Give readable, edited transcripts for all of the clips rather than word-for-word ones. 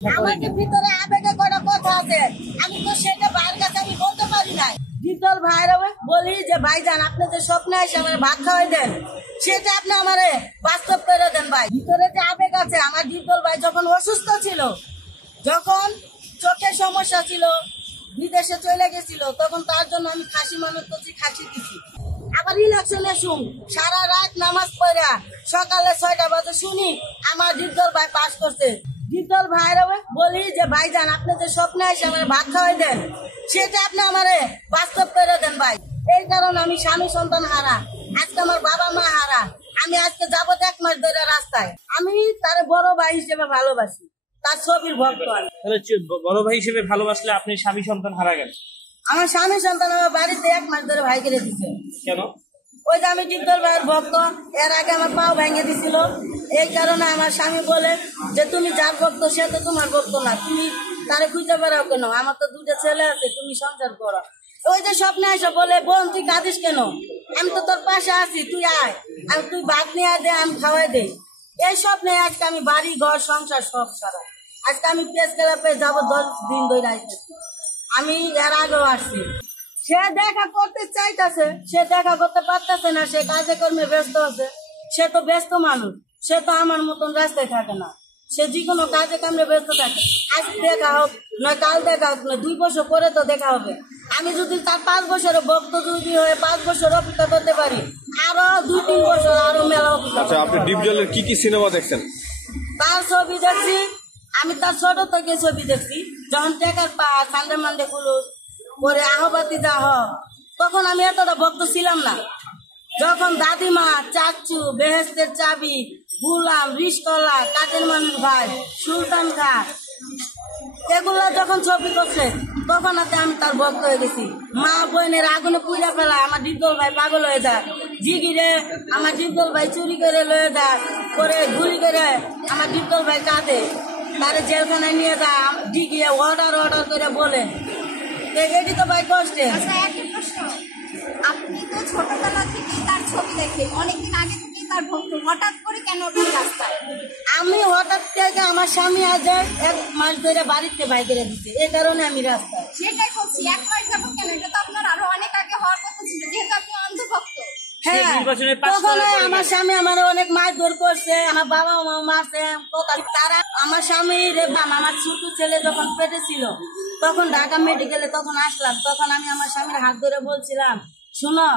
আমাদের ভিতরে আবেগে কটা কথা আছে, আমি তো সেটা ভাইয়ের কাছে আমি বলতে পারি না। ডিপজল ভাইয়ের বলি যে ভাইজান আপনি যে স্বপ্নে এসে আমার ভাত খাওয়াই দেন, সেটা আপনি আমারে বাস্তব করে দেন ভাই। ভিতরে যে আবেগ আছে, আমার ডিপজল ভাই যখন অসুস্থ ছিল, যখন চোখের সমস্যা ছিল, বিদেশে চলে গেছিল, তখন তার জন্য আমি খাসি মানত করছি, খাসি দিছি। আবার ইলেকশনে শুন সারা রাত নামাজ পড়া সকালে 6টা বাজে শুনি আমার ডিপজল ভাই পাস করছে। ডিপজল ভাইয়ের বলি যে ভাইজান আপনি যে স্বপ্নে এসে আমার ভাত খাওয়াই দেন, সেটা আপনি আমারে বাস্তব করে দেন ভাই। এই কারণে আমি স্বামী সন্তান হারা, আজকে আমার বাবা মা হারা। আমি আজকে যাবো 1 মাস ধরে রাস্তায়। আমি তার বড় ভাই হিসেবে ভালোবাসি, তার ছবির ভক্ত। বড় ভাই হিসেবে ভালোবাসলে আপনি স্বামী সন্তান হারা গেল? আমার স্বামী সন্তান আমার বাড়িতে 1 মাস ধরে ভাই কেড়ে দিচ্ছে। কেন? ওই যে আমি ডিপজল ভাইয়ের ভক্ত, এর আগে আমার পাও ভেঙে দিছিল। এই কারণে আমার স্বামী বলে যে তুমি যার ভক্ত সে তো তোমার ভক্ত না, তুমি তারে খুঁজে বেড়াও কেন? আমার তো 2টা ছেলে আছে, তুমি সংসার করো। ওই যে স্বপ্নে এসে বলে বোন তুই কাঁদিস কেন, আমি তো তোর পাশে আছি, তুই আয়, আমি তুই ভাত নিয়ে দে, আমি খাওয়াই দে। এই স্বপ্নে আজকে আমি বাড়ি ঘর সংসার সব সারা, আজকে আমি প্রেস ক্লাবে যাবো 10 দিন ধরে আসতেছি। আমি এর আগেও আসছি। সে দেখা করতে চাইতেছে, সে দেখা করতে পারতেছে না, সে কাজে কর্মে ব্যস্ত আছে। সে তো ব্যস্ত মানুষ, সে তো আমার মতন রাস্তায় থাকে না, সে যে কোনো কাজে কামে ব্যস্ত থাকে। আজ দেখা হোক নয় কাল দেখা হোক, না 2 বছর পরে তো দেখা হবে। আমি যদি তার 5 বছরের ভক্ত যদি হয়ে 5 বছর অপেক্ষা করতে পারি, আরো 2-3 বছর আরো মেলা অপেক্ষা। আচ্ছা, আপনি ডিপজলের কি কি সিনেমা দেখছেন? তার ছবি দেখছি, আমি তার ছোট থেকে ছবি দেখছি। যখন টেকার পা সানডে মানডে খুলুস পরে আহবাতি যা হ, তখন আমি এতটা ভক্ত ছিলাম না। যখন দাদিমা, চাচু, বেহেস্তের চাবি, গুলাম, রিসকলা, কাজের মানুষ ভাই, সুলতান খা, এগুলো যখন ছবি করছে তখন আমি তার ভক্ত হয়ে গেছি। মা বোনের আগুনে পুড়ে ফেলা আমার ডিপজল ভাই পাগল হয়ে যায়। জিগিরে আমার ডিপজল ভাই চুরি করে লয়ে যায়, করে গুলি করে আমার ডিপজল ভাই কাঁদে, তারে জেলখানায় নিয়ে যায়, ডিগিয়ে অর্ডার করে বলে। এটি তো ভাই কষ্টে। আচ্ছা, একটা প্রশ্ন, আপনি তো ছোটবেলা থেকেই তার ছবি দেখেন, অনেকদিন আগে থেকেই তার ভক্ত, হঠাৎ করে কেন ওঠেন রাস্তায়? আমি হঠাৎ থেকে আমার স্বামী আজ 1 মাস ধরে বাড়িতে ভাই করে দিচ্ছে, এই কারণে আমি রাস্তায়। সেটাই বলছি, 1 মাস যাবো কেন? এটা তো আপনার আরো অনেক আগে হওয়ার কথা ছিল, যেহেতু আপনি অন্ধভক্ত। হ্যাঁ, তখন আমার স্বামী আমার অনেক মারধর করছে, আমার বাবা মা মারছে। তারা আমার স্বামী আমার ছোট ছেলে যখন পেটে ছিল, তখন ঢাকা মেডিকেলে তখন আসলাম, তখন আমি আমার স্বামীর হাত ধরে বলছিলাম, শুনো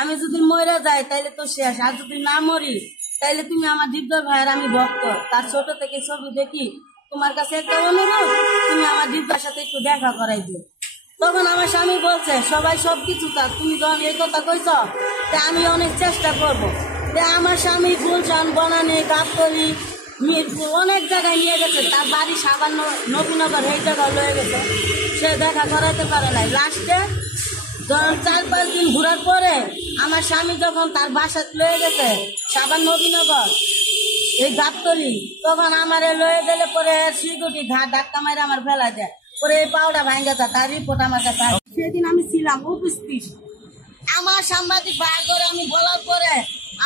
আমি যদি মরে যাই তাইলে তো শেষ, আর যদি না মরি তাইলে তুমি আমার ডিপজল ভাইয়ের আমি ভক্ত, তার ছোট থেকে ছবি দেখি, তোমার কাছে একটা অনুরোধ, তুমি আমার ডিপজলের সাথে একটু দেখা করাই দিও। তখন আমার স্বামী বলছে সবাই সবকিছু তার, তুমি যখন এই কথা কইছ আমি অনেক চেষ্টা করবো। আমার স্বামী গুলশান, বনানী, গাবতলী, মিরপুর অনেক জায়গায় নিয়ে গেছে, তার বাড়ি সাবান্ন নবীনগর এই জায়গায় লয়ে গেছে, সে দেখা করাতে পারে নাই। লাস্টে যখন 4-5 দিন ঘুরার পরে আমার স্বামী যখন তার বাসায় লয়ে গেছে সাবান নবীনগর এই গাবতলী, তখন আমার লয়ে গেলে পরে সিকিউরিটি ঘাট ধাক্কা মারে আমার ফেলা যায়, পরে এই পাউডা ভাঙ্গা যায়, তার রিপোর্ট আমার কাছে। সেদিন আমি ছিলাম উপস্থিত। আমার সাংবাদিক ভাই করে আমি বলার পরে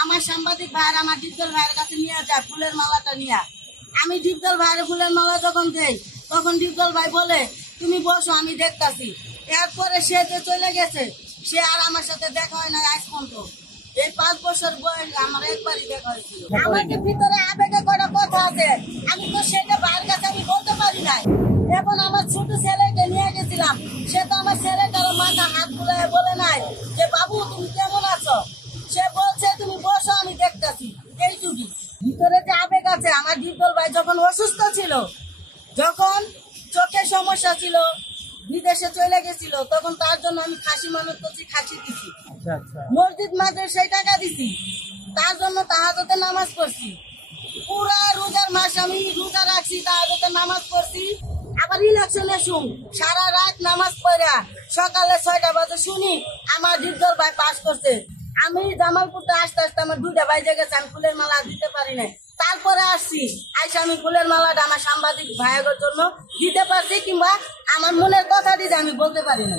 আমার সাংবাদিক ভাইয়ের আমার ডিপজল ভাইয়ের কাছে নিয়ে যায় ফুলের মালাটা নিয়ে। আমি ডিপজল ভাইয়ের ফুলের মালা যখন দেই, তখন ডিপজল ভাই বলে তুমি বসো আমি দেখতাছি। এরপরে সে যে চলে গেছে, সে আর আমার সাথে দেখা হয় না আজ পর্যন্ত। এই 5 বছর বয়স আমার একবারই দেখা হয়েছিল। আমাদের ভিতরে আবেগে কটা কথা আছে, আমি তো সেটা ভাইয়ের কাছে আমি বলতে পারি নাই। এখন আমার ছোট ছেলেকে নিয়ে গেছিলাম, সে তো আমার ছেলেটার মাথা হাত বুলায় বলে নাই যে বাবু তুমি কেমন আছো, সে বলছে তুমি বসো আমি দেখতেছি। এইটুকু ভিতরে যে আবেগ আছে, আমার ডিপজল ভাই যখন অসুস্থ ছিল, যখন চোখের সমস্যা ছিল, বিদেশে চলে গেছিল, তখন তার জন্য আমি খাসি মানত করছি, খাসি দিছি। মসজিদ মাদ্রাসায় টাকা দিছি, তার জন্য তাহাজ্জুদে নামাজ পড়ছি, পুরা রোজার মাস আমি রোজা রাখছি, তাহাজ্জুদে নামাজ পড়ছি। আবার ইলেকশনে শুন সারা রাত নামাজ পড়া সকালে 6টা বাজে শুনি আমার ডিপজল ভাই পাস করছে। আমি জামালপুরতে আসতে আসতে আমার 2টা বাজে গেছে, আমি ফুলের মালা দিতে পারি না। তারপরে আসছি, আইসা আমি ফুলের মালাটা আমার সাংবাদিক ভাইয়ের জন্য দিতে পারছি, কিংবা আমার মনের কথা দিতে আমি বলতে পারি না।